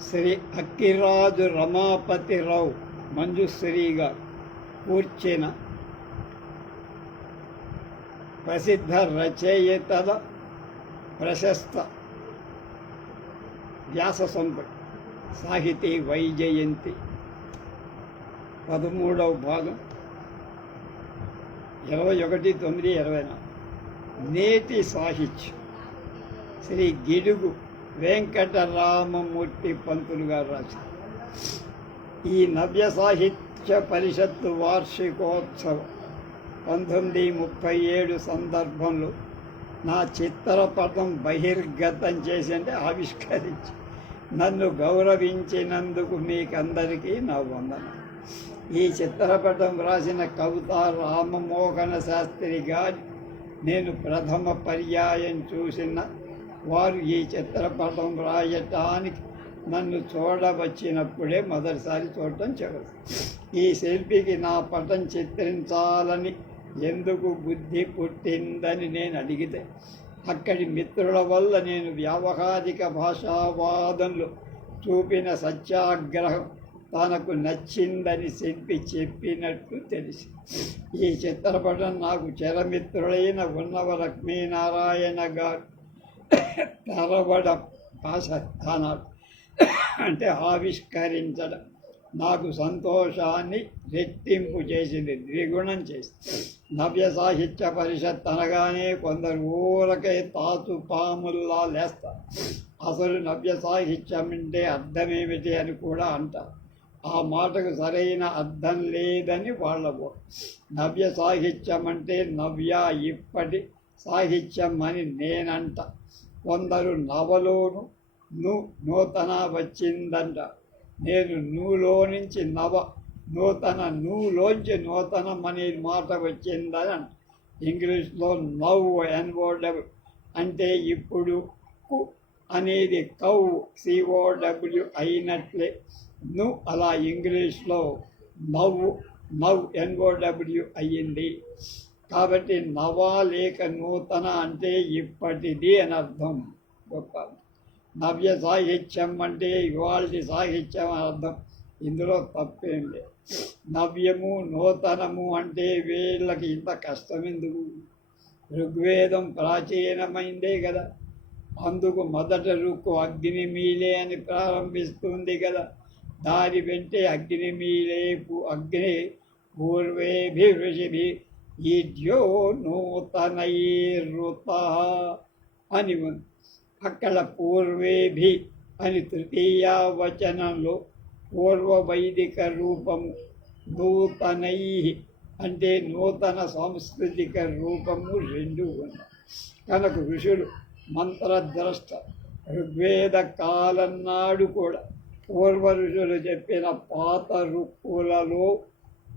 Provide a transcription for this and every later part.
శ్రీ అక్కిరాజు రమాపతిరావు మంజుశ్రీగా కూర్చిన ప్రసిద్ధ రచయితల ప్రశస్త వ్యాస సంపద సాహితీ వైజయంతి. పదమూడవ భాగం ఇరవై ఒకటి తొమ్మిది ఇరవై నాలుగు. నేటి సాహిత్యం. శ్రీ గిడుగు వెంకటరామమూర్తి పంతులు గారు రాశారు. ఈ నవ్య సాహిత్య పరిషత్తు వార్షికోత్సవం పంతొమ్మిది ముప్పై ఏడు సందర్భంలో నా చిత్రపటం బహిర్గతం చేసి అంటే ఆవిష్కరించి నన్ను గౌరవించినందుకు మీకందరికీ నా వందన. ఈ చిత్రపటం రాసిన కవిత రామమోహన శాస్త్రి గారి నేను ప్రథమ పర్యాయం చూసిన వారు ఈ చిత్రపటం రాయటానికి నన్ను చూడవచ్చినప్పుడే మొదటిసారి చూడటం చివరి ఈ శిల్పికి నా పటం చిత్రించాలని ఎందుకు బుద్ధి పుట్టిందని నేను అడిగితే అక్కడి మిత్రుల వల్ల నేను వ్యావహారిక భాషావాదంలో చూపిన సత్యాగ్రహం తనకు నచ్చిందని శిల్పి చెప్పినట్టు తెలిసి ఈ చిత్రపటం నాకు చరమిత్రుడైన ఉన్నవ లక్ష్మీనారాయణ గారు తెరవడం భాష అంటే ఆవిష్కరించడం. నాకు సంతోషాన్ని రెట్టింపు చేసింది ద్విగుణం చేసింది. నవ్య సాహిత్య పరిషత్ అనగానే కొందరు ఊరకే తాతు పాముల్లా లేస్తారు. అసలు నవ్య సాహిత్యం అంటే అర్థమేమిటి అని కూడా అంటారు. ఆ మాటకు సరైన అర్థం లేదని వాళ్ళ నవ్య సాహిత్యం అంటే నవ్య ఇప్పటి సాహిత్యం అని నేనంట. కొందరు నవలోను ను నూతన వచ్చిందంట. నేను నువ్వులో నుంచి నవ నూతన నువ్వులోంచి నూతనం అనే మాట వచ్చిందని అంట ఇంగ్లీష్లో నవ్ ఎన్ఓడబ్ల్యూ అంటే ఇప్పుడు కు అనేది కౌ సిఓడబ్ల్యూ అయినట్లే. ను అలా ఇంగ్లీష్లో నవ్వు నవ్ ఎన్ఓడబ్ల్యూ అయ్యింది. కాబట్టి నవ లేక నూతన అంటే ఇప్పటిది అని అర్థం. గొప్ప. నవ్య సాహిత్యం అంటే ఇవాళ సాహిత్యం అని అర్థం. ఇందులో తప్పేం లేదు నవ్యము నూతనము అంటే వీళ్ళకి ఇంత కష్టం ఎందుకు ఋగ్వేదం ప్రాచీనమైందే కదా. అందుకు మొదట రుక్కు అగ్ని మీలే అని ప్రారంభిస్తుంది కదా. దాని వెంటే అగ్ని మీలే అగ్ని పూర్వేభి ఋషిభి ఈడ్యో నూతనైరుత అని ఉంది. అక్కడ పూర్వేభి అని తృతీయ వచనంలో పూర్వ వైదిక రూపము నూతనై అంటే నూతన సాంస్కృతిక రూపము రెండు ఉన్నాయి కనుక ఋషులు మంత్రద్రష్ట ఋగ్వేద కాలం నాడు కూడా పూర్వ ఋషులు చెప్పిన పాత రుక్కులలో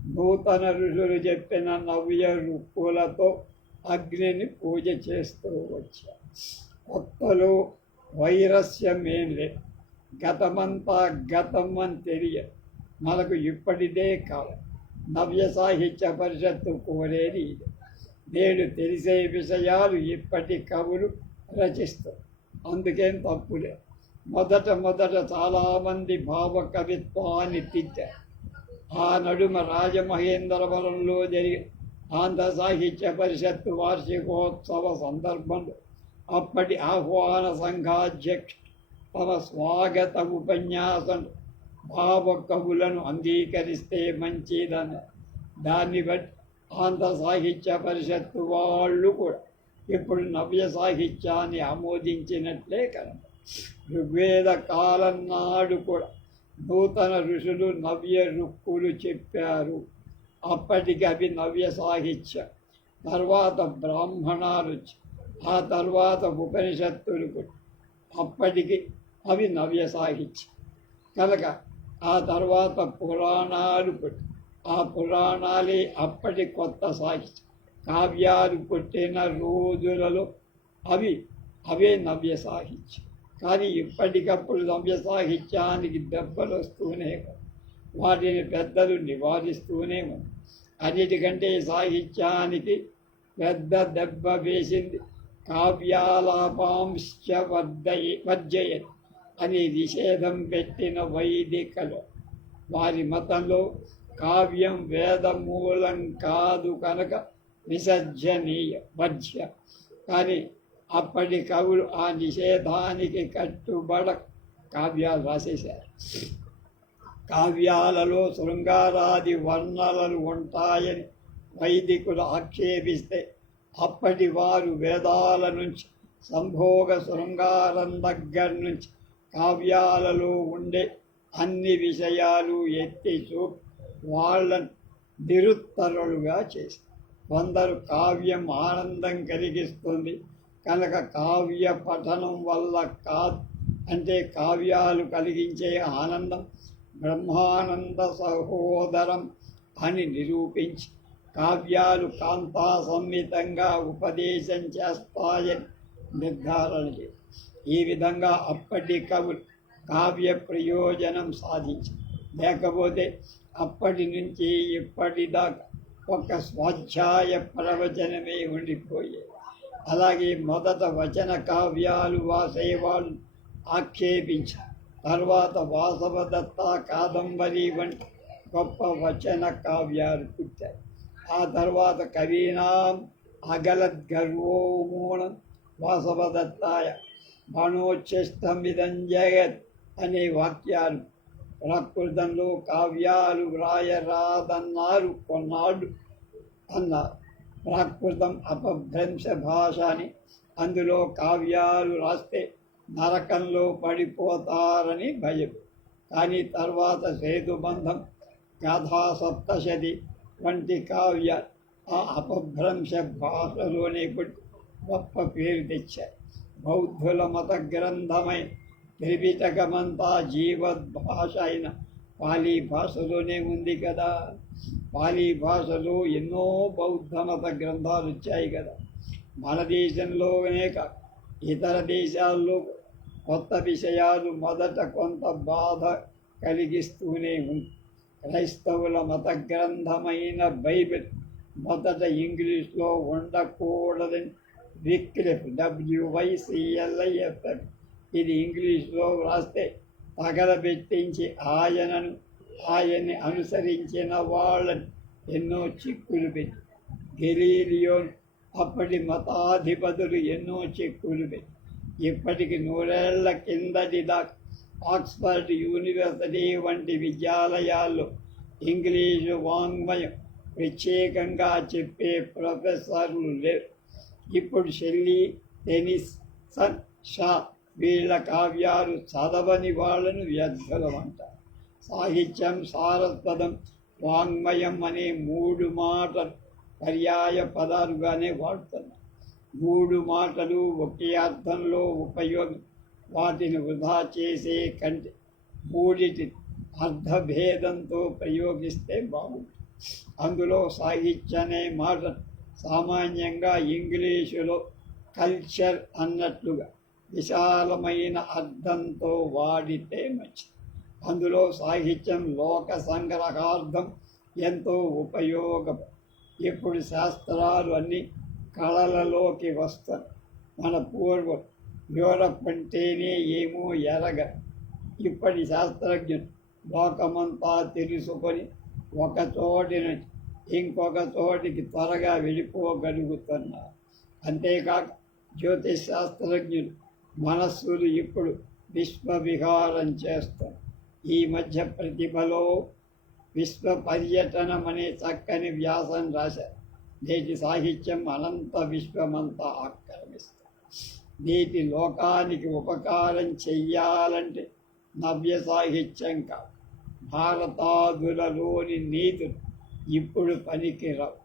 నూతన ఋషులు చెప్పిన నవ్య రుక్కులతో అగ్నిని పూజ చేస్తూ వచ్చారు. కొత్తలు వైరస్యమేం లేదు గతమంతా గతం అని తెలియదు. మనకు ఇప్పటిదే కాదు నవ్య సాహిత్య పరిషత్తు కోరేది ఇది. నేడు తెలిసే విషయాలు ఇప్పటి కవులు రచిస్తారు. అందుకేం తప్పులే మొదట మొదట చాలామంది భావ కవిత్వాన్ని తిట్టారు. ఆ నడుమ రాజమహేంద్రవరంలో జరిగిన ఆంధ్ర సాహిత్య పరిషత్తు వార్షికోత్సవ సందర్భంలో అప్పటి ఆహ్వాన సంఘాధ్యక్ష తమ స్వాగత ఉపన్యాసం భావ కవులను అంగీకరిస్తే మంచిదని. దాన్ని బట్టి ఆంధ్ర సాహిత్య పరిషత్తు వాళ్ళు కూడా ఇప్పుడు నవ్య సాహిత్యాన్ని ఆమోదించినట్లే కనుక ఋగ్వేద కాలం నాడు కూడా నూతన ఋషులు నవ్య రుక్కులు చెప్పారు. అప్పటికి అవి నవ్య సాహిత్యం తర్వాత బ్రాహ్మణాలు ఆ తర్వాత ఉపనిషత్తులు అప్పటికి అవి నవ్య సాహిత్యం. కనుక ఆ తర్వాత పురాణాలు ఆ పురాణాలే అప్పటి కొత్త సాహిత్యం. కావ్యాలు పుట్టిన రోజులలో అవి అవే నవ్య సాహిత్యం. కానీ ఇప్పటికప్పుడు నవ్య సాహిత్యానికి దెబ్బలు వస్తూనే వాటిని పెద్దలు నివారిస్తూనే అన్నిటికంటే సాహిత్యానికి పెద్ద దెబ్బ వేసింది కావ్యాలాపాంశ వర్ధయ వర్జయతి అని నిషేధం పెట్టిన వైదికలు. వారి మతంలో కావ్యం వేదమూలం కాదు కనుక విసర్జనీయ వర్జ్య. కానీ అప్పటి కవులు ఆ నిషేధానికి కట్టుబడ కావ్యాలు రాసేశారు. కావ్యాలలో శృంగారాది వర్ణనలు ఉంటాయని వైదికులు ఆక్షేపిస్తే అప్పటి వారు వేదాల నుంచి సంభోగ శృంగారం దగ్గర నుంచి కావ్యాలలో ఉండే అన్ని విషయాలు ఎత్తి చూపి వాళ్ళను నిరుత్తరులుగా చేసి కొందరు కావ్యం ఆనందం కలిగిస్తుంది కనుక కావ్య పఠనం వల్ల కాదు అంటే కావ్యాలు కలిగించే ఆనందం బ్రహ్మానంద సహోదరం అని నిరూపించి కావ్యాలు కాంతా సంహితంగా ఉపదేశం చేస్తాయని నిర్ధారణ చేసి ఈ విధంగా అప్పటి కవులు కావ్య ప్రయోజనం సాధించి లేకపోతే అప్పటి నుంచి ఇప్పటిదాకా ఒక స్వాధ్యాయ ప్రవచనమే ఉండిపోయేది. అలాగే మొదట వచన కావ్యాలు వాసేవాళ్ళు ఆక్షేపించారు తర్వాత వాసవదత్త కాదంబరి వంటి గొప్ప వచన కావ్యాలు పుట్టాయి. ఆ తర్వాత కవీనాం అగలద్గర్వోమూలం వాసవదత్తాయ బాణోచ్ఛిష్టమిదం జగత్ అనే వాక్యాలు ప్రాకృతంలో కావ్యాలు వ్రాయరాదన్నారు కొన్నాళ్ళు అన్నారు. ప్రాకృతం అపభ్రంశ భాష అని అందులో కావ్యాలు రాస్తే నరకంలో పడిపోతారని భయం. కానీ తర్వాత సేతుబంధం గాథా సప్తశతి వంటి కావ్య ఆ అపభ్రంశ భాషలోనే పుట్టి గొప్ప పేరు తెచ్చాయి. బౌద్ధుల మత గ్రంథమై త్రిపిటకమంతా జీవద్భాష అయిన పాలీ భాషలోనే ఉంది కదా. పాలీ భాషలో ఎన్నో బౌద్ధ మత గ్రంథాలు వచ్చాయి కదా. మన దేశంలోనే కాక ఇతర దేశాల్లో కొత్త విషయాలు మొదట కొంత బాధ కలిగిస్తూనే ఉంది. క్రైస్తవుల మత గ్రంథమైన బైబిల్ మొదట ఇంగ్లీష్లో ఉండకూడదని విక్లిఫ్ డబ్ల్యూవైసిఎల్ఐఎఫ్ఎఫ్ ఇది ఇంగ్లీష్లో వ్రాస్తే పగలబెట్టించి ఆయనను ఆయన్ని అనుసరించిన వాళ్ళని ఎన్నో చిక్కులు పెట్టి. గెలీలియోన్ అప్పటి మతాధిపతులు ఎన్నో చిక్కులు పెట్టి. ఇప్పటికి నూరేళ్ళ కిందటి దాకా ఆక్స్ఫర్డ్ యూనివర్సిటీ వంటి విద్యాలయాల్లో ఇంగ్లీషు వాంగ్మయం ప్రత్యేకంగా చెప్పే ప్రొఫెసర్లు లేరు. ఇప్పుడు షెల్లీ టెనిస్ సన్ షా వీళ్ళ కావ్యాలు చదవని వాళ్ళను వ్యర్థులమంటారు సాహిత్యం సారస్పదం వాంగ్మయం అనే మూడు మాటలు పర్యాయ పదాలుగానే వాడుతున్నారు. మూడు మాటలు ఒకే అర్థంలో ఉపయోగం వాటిని వృధా చేసే కంటే మూడిటి అర్థభేదంతో ప్రయోగిస్తే బాగుంటుంది. అందులో సాహిత్య అనే మాట సామాన్యంగా ఇంగ్లీషులో కల్చర్ అన్నట్లుగా విశాలమైన అర్థంతో వాడితే మంచిది. అందులో సాహిత్యం లోక సంగ్రహార్థం ఎంతో ఉపయోగం. ఇప్పుడు శాస్త్రాలు అన్నీ కళలలోకి వస్తాయి. మన పూర్వం యూరప్ అంటేనే ఏమో ఎరగ. ఇప్పటి శాస్త్రజ్ఞులు లోకమంతా తెలుసుకొని ఒక చోటి నుంచి ఇంకొక చోటికి త్వరగా వెళ్ళిపోగలుగుతున్నారు. అంతేకాక జ్యోతిష్ శాస్త్రజ్ఞులు మనస్సులు ఇప్పుడు విశ్వవిహారం చేస్తారు ఈ మధ్య ప్రతిభలో విశ్వ పర్యటనం అనే చక్కని వ్యాసం రాశారు. నేటి సాహిత్యం అనంత విశ్వమంతా ఆక్రమిస్తుంది. నేటి లోకానికి ఉపకారం చెయ్యాలంటే నవ్య సాహిత్యం కాదు. భారతాదులలోని నీతులు ఇప్పుడు పనికిరావు.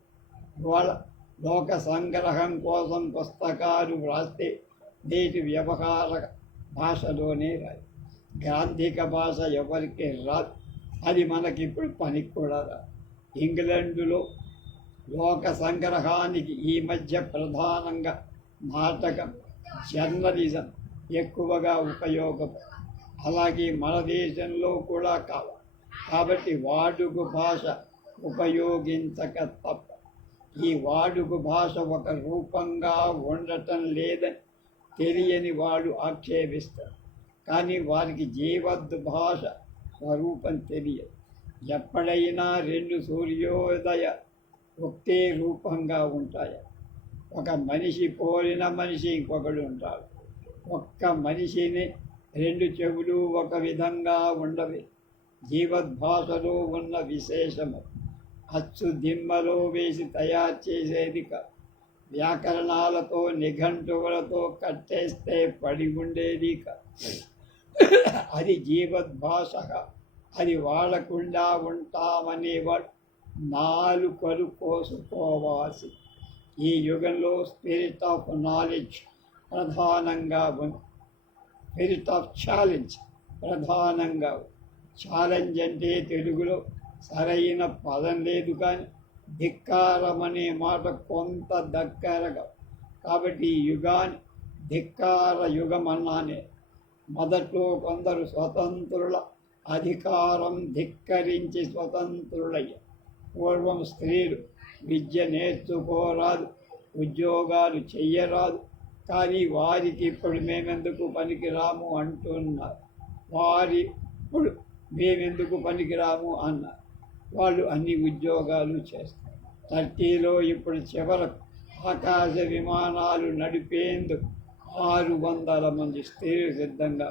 లోక సంగ్రహం కోసం పుస్తకాలు వ్రాస్తే నేటి వ్యవహార భాషలోనే రాదు గ్రాంధిక భాష ఎవరికి రాదు. అది మనకిప్పుడు పనికి కూడా రాదు. ఇంగ్లాండులో లోక సంగ్రహానికి ఈ మధ్య ప్రధానంగా నాటకం జర్నలిజం ఎక్కువగా ఉపయోగం. అలాగే మన దేశంలో కూడా కావాలి కాబట్టి వాడుక భాష ఉపయోగించక తప్ప ఈ వాడుక భాష ఒక రూపంగా ఉండటం లేదని తెలియని వాళ్ళు ఆక్షేపిస్తారు కానీ వారికి జీవద్భాష స్వరూపం తెలియదు. ఎప్పుడైనా రెండు సూర్యోదయ ఒకే రూపంగా ఉంటాయి. ఒక మనిషి పోలిన మనిషి ఇంకొకడు ఉంటాడు. ఒక్క మనిషిని రెండు చెవులు ఒక విధంగా ఉండవి. జీవద్భాషలో ఉన్న విశేషము. అచ్చు దిమ్మలో వేసి తయారు చేసేది కాదు. వ్యాకరణాలతో నిఘంటువులతో కట్టేస్తే పడి ఉండేది కాదు అది జీవద్భాష అది వాడకుండా ఉంటామనేవాడు నాలుకలు కోసుకోవాల్సి. ఈ యుగంలో స్పిరిట్ ఆఫ్ నాలెడ్జ్ ప్రధానంగా ఉంది స్పిరిట్ ఆఫ్ ఛాలెంజ్ ప్రధానంగా ఛాలెంజ్ అంటే తెలుగులో సరైన పదం లేదు కానీ ధిక్కారమనే మాట కొంత దగ్గరగా. కాబట్టి ఈ యుగాన్ని ధిక్కార యుగం అన్నానే. మొదట్లో కొందరు స్వతంత్రుల అధికారం ధిక్కరించి స్వతంత్రులయ్యారు పూర్వం స్త్రీలు విద్య నేర్చుకోరాదు ఉద్యోగాలు చెయ్యరాదు. కానీ వారికి ఇప్పుడు మేమెందుకు పనికిరాము అంటున్నారు. వారి ఇప్పుడు మేమెందుకు పనికిరాము అన్నారు. వాళ్ళు అన్ని ఉద్యోగాలు చేస్తారు. టర్కీలో ఇప్పుడు చివరకు ఆకాశ విమానాలు నడిపేందుకు ఆరు వందల మంది స్త్రీలు సిద్ధంగా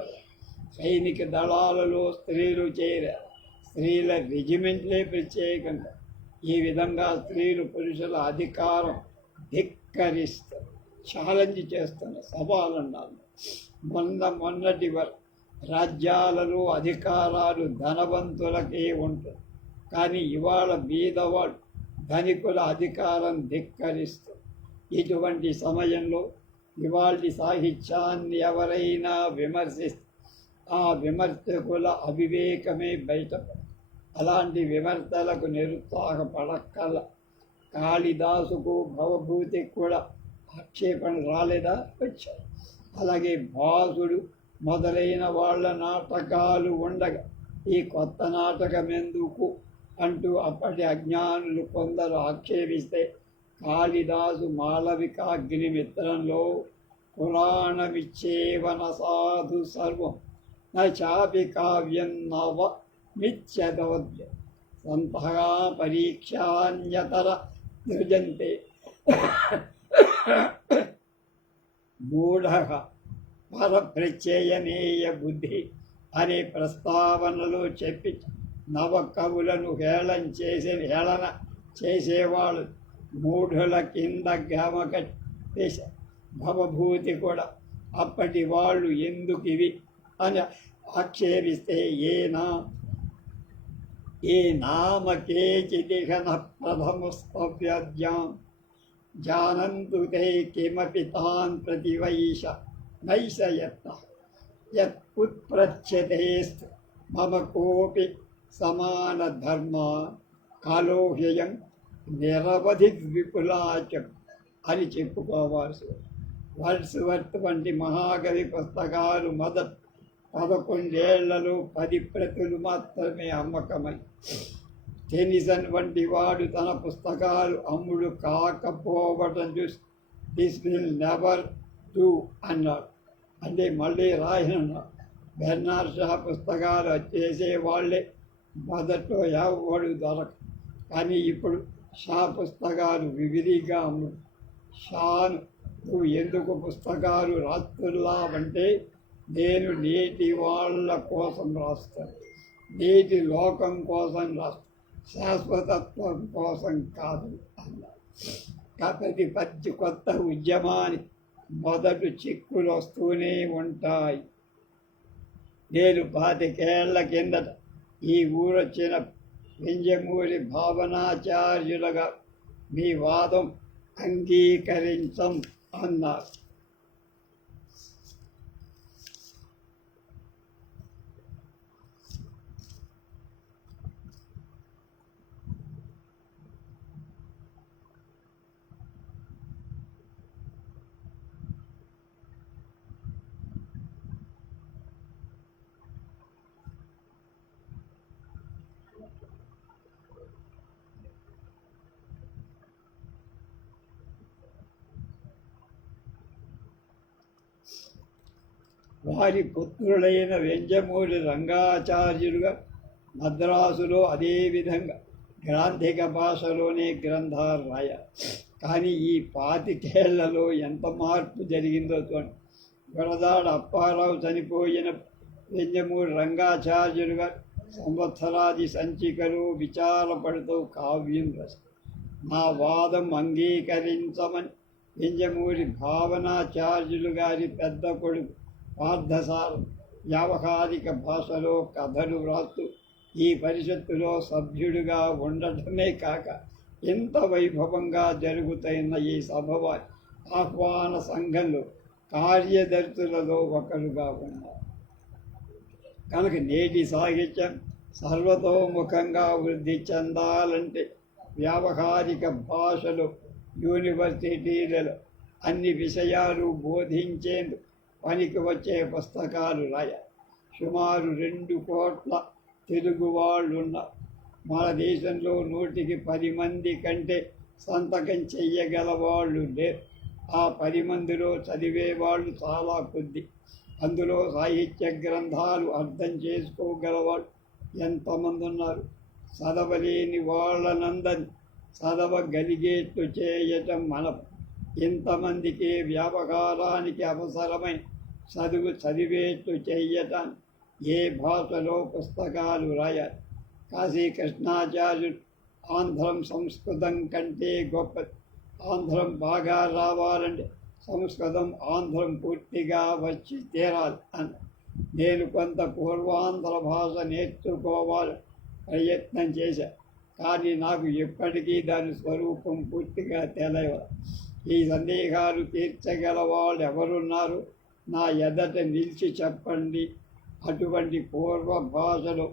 సైనిక దళాలలో స్త్రీలు చేరారు. స్త్రీల రెజిమెంట్లే ప్రత్యేకంగా. ఈ విధంగా స్త్రీలు పురుషుల అధికారం ధిక్కరిస్తారు ఛాలెంజ్ చేస్తున్న సవాలన్నారు మొన్న మొన్నటి వరకు రాజ్యాలలో అధికారాలు ధనవంతులకే ఉంటుంది కానీ ఇవాళ బీదవాడు ధనికుల అధికారం ధిక్కరిస్తూ ఇటువంటి సమయంలో ఇవాళ సాహిత్యాన్ని ఎవరైనా విమర్శిస్తే ఆ విమర్శకుల అవివేకమే బయటపడు అలాంటి విమర్శలకు నిరుత్సాహపడక్కల. కాళిదాసుకు భవభూతికి కూడా ఆక్షేపణ రాలేదా? వచ్చాయి. అలాగే భాసుడు మొదలైన వాళ్ళ నాటకాలు ఉండగా ఈ కొత్త నాటకం ఎందుకు అంటూ అప్పటి అజ్ఞానులు కొందరు ఆక్షేపిస్తే కాళిదాసు మాళవికాగ్ని మిత్రంలో పురాణమిచ్చేవన సాధు సర్వం. నాపి కావ్యం నవ మిథ్యదోద్య సంతగా పరీక్షాన్యతర సృజంతే మూఢ పరప్రత్యయనేయ బుద్ధి అనే ప్రస్తావనలో చెప్పి నవ కవులను హేళన చేసే హేళన చేసేవాళ్ళు మూఢుల కింద గమక భవభూతి కూడా అప్పటి వాళ్ళు ఎందుకు ఇవి అని ఆక్షేపిస్తే ఏనా ఏ నామకేచిదిహన ప్రథమస్తవ్యజ్ఞాం జానంతు తే కిమపి తాన్ ప్రతివైష నైష యత్న. యత్ ఉత్ప్రచ్యతేస్తు మమ కోపి సమానధర్మ కాలోహ్యయం నిరవధి విపులాచం అని చెప్పుకోవాల్సి వర్డ్స్ వర్త్ వంటి మహాకవి పుస్తకాలు మొదట్ పదకొండేళ్ళలో పది ప్రతులు మాత్రమే అమ్మకమై. టెనిసన్ వంటి వాడు తన పుస్తకాలు అమ్ముడు కాకపోవటం చూసి దిస్ విల్ నెవర్ డూ అన్నాడు. అంటే మళ్ళీ రాయనన్నాడు. బెర్నార్ షా పుస్తకాలు చేసేవాళ్ళే మొదట్లో ఎవడు దొరక కానీ ఇప్పుడు షా పుస్తకాలు వివిధిగా అమ్ముడు షాను నువ్వు ఎందుకు పుస్తకాలు రాస్తున్నావంటే నేను నేటి వాళ్ళ కోసం రాస్తాను నేటి లోకం కోసం రాస్తాను శాశ్వతత్వం కోసం కాదు అన్నారు కాబట్టి ప్రతి కొత్త ఉద్యమానికి మొదటి చిక్కులు వస్తూనే ఉంటాయి. నేను పాతికేళ్ళ కిందట ఈ ఊరొచ్చిన వింజమూరి భావనాచార్యులుగా మీ వాదం అంగీకరించం అన్నారు. వారి పుత్రుడైన వెంజమూరి రంగాచార్యులుగా మద్రాసులో అదేవిధంగా గ్రాంధిక భాషలోనే గ్రంథాలు రాయారు కానీ ఈ పాతికేళ్ళలో ఎంత మార్పు జరిగిందో చూడండి. గురదాడ అప్పారావు చనిపోయిన వెంజమూరి రంగాచార్యులుగా సంవత్సరాది సంచికలు విచారపడుతూ కావ్యం రసం నా వాదం అంగీకరించమని వెంజమూరి భావనాచార్యులు గారి పెద్ద కొడుకు పార్థసారం వ్యావహారిక భాషలో కథలు వ్రాస్తూ ఈ పరిషత్తులో సభ్యుడిగా ఉండటమే కాక ఎంత వైభవంగా జరుగుతున్న ఈ సభ ఆహ్వాన సంఘంలో కార్యదర్శులలో ఒకరుగా ఉన్నారు. కనుక నేటి సాహిత్యం సర్వతోముఖంగా వృద్ధి చెందాలంటే వ్యావహారిక భాషలు యూనివర్సిటీలలో అన్ని విషయాలు బోధించేందుకు పనికి వచ్చే పుస్తకాలు రాయ. సుమారు రెండు కోట్ల తెలుగు వాళ్ళు ఉన్నారు మన దేశంలో నూటికి పది మంది కంటే సంతకం చెయ్యగల వాళ్ళు లేరు ఆ పది మందిలో చదివే వాళ్ళు చాలా కొద్ది. అందులో సాహిత్య గ్రంథాలు అర్థం చేసుకోగలవాళ్ళు ఎంతమంది ఉన్నారు చదవలేని వాళ్ళనందని చదవగలిగేట్టు చేయటం మనం ఇంతమందికి వ్యాపకారానికి అవసరమైన చదువు చదివేట్లు చెయ్యటం ఏ భాషలో పుస్తకాలు రాయాలి కాశీ కృష్ణాచార్యుడు ఆంధ్రం సంస్కృతం కంటే గొప్ప ఆంధ్రం బాగా రావాలంటే సంస్కృతం ఆంధ్రం పూర్తిగా వచ్చి తీరాలి అని నేను కొంత పూర్వాంధ్ర భాష నేర్చుకోవాలి ప్రయత్నం చేశా కానీ నాకు ఎప్పటికీ దాని స్వరూపం పూర్తిగా తెలియదు ఈ సందేహాలు తీర్చగల వాళ్ళు ఎవరున్నారు నా ఎదట నిలిచి చెప్పండి. అటువంటి పూర్వ భాషలో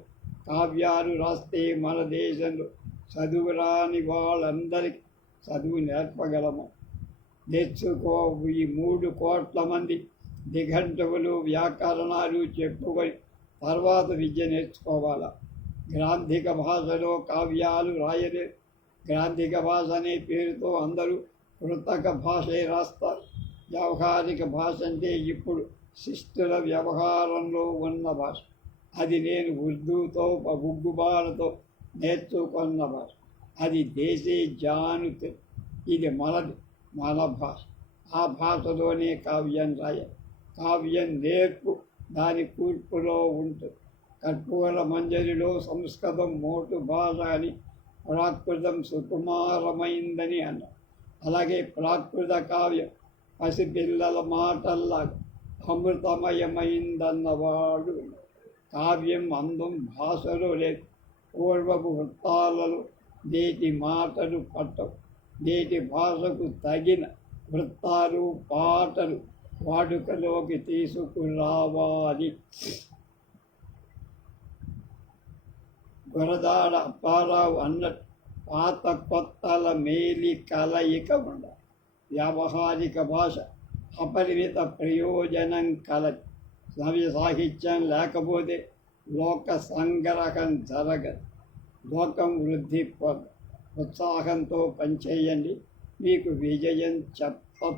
కావ్యాలు రాస్తే మన దేశంలో చదువు రాని వాళ్ళందరికీ చదువు నేర్పగలము. నేర్చుకో ఈ మూడు కోట్ల మంది నిఘంటువులు వ్యాకరణాలు చెప్పుకొని తర్వాత విద్య నేర్చుకోవాలా? గ్రాంధిక భాషలో కావ్యాలు రాయలేరు గ్రాంధిక భాష అనే పేరుతో అందరూ కృతక భాషే రాస్తారు. వ్యవహారిక భాష అంటే ఇప్పుడు శిష్టుల వ్యవహారంలో ఉన్న భాష. అది నేను ఉర్దూతో ఉగ్గుబాలతో నేర్చుకున్న భాష. అది దేశీ జానుతి. ఇది మనది మన భాష. ఆ భాషలోనే కావ్యం రాయాలి. కావ్యం నేర్పు దాని కూర్పులో ఉంటుంది కర్పూర మంజరిలో సంస్కృతం మోటు భాష అని ప్రాకృతం సుకుమారమైందని అన్నారు అలాగే ప్రాకృత కావ్యం పసిపిల్లల మాటల్లా అమృతమయమైందన్నవాడు. కావ్యం అందం భాషలో లే పూర్వపు వృత్తాలలో నేటి మాటలు పట్టవు. నేటి భాషకు తగిన వృత్తాలు పాటలు వాడుకలోకి తీసుకురావాలి. గురదాడ అప్పారావు అన్నట్టు పాత కొత్తల మేలి కలయిక ఉండాలి వ్యావహారిక భాష అపరిమిత ప్రయోజనం కల నవ్య సాహిత్యం లేకపోతే లోక సంగ్రహం జరగదు లోకం వృద్ధి ఉత్సాహంతో పనిచేయండి మీకు విజయం చెప్ప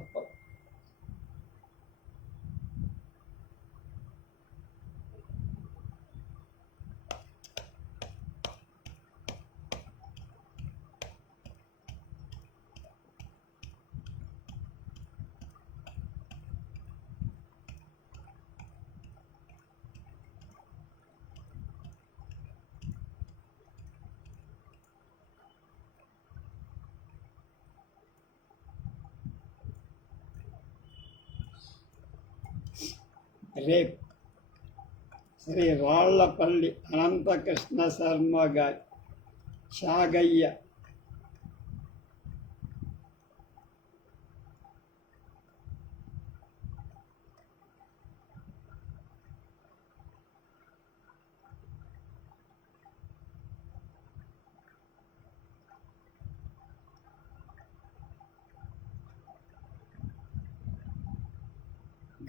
రేపు శ్రీ రాళ్లపల్లి అనంతకృష్ణ శర్మ గారి చాగయ్య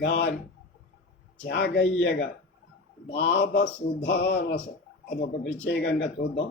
గారి త్యాగయ్యగా నాద సుధారస అదొక ప్రత్యేకంగా చూద్దాం.